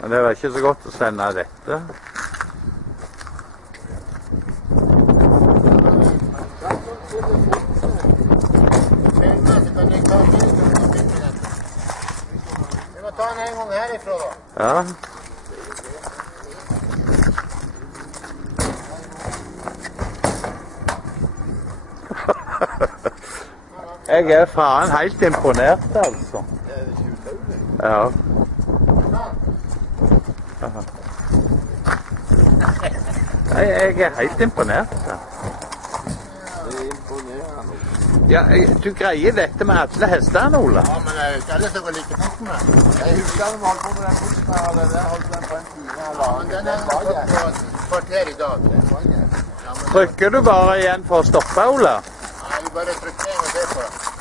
Men det var ikke så godt å sende dette. Vi må ta den en gang herifra da. Ja. Jeg er faen helt imponert, altså. Ja. Jeg er helt imponert. Det er imponerende. Ja, du greier dette med alle hestene, Ola? Ja, men det er jo ikke alle som går like fort med. Jeg husker når man holdt på med den bussen her, der holdt den på en time. Ja, men den er på et kvarter i dag. Trykker du bare igjen for å stoppe, Ola? Ja, vi bare trykker en og ser på det.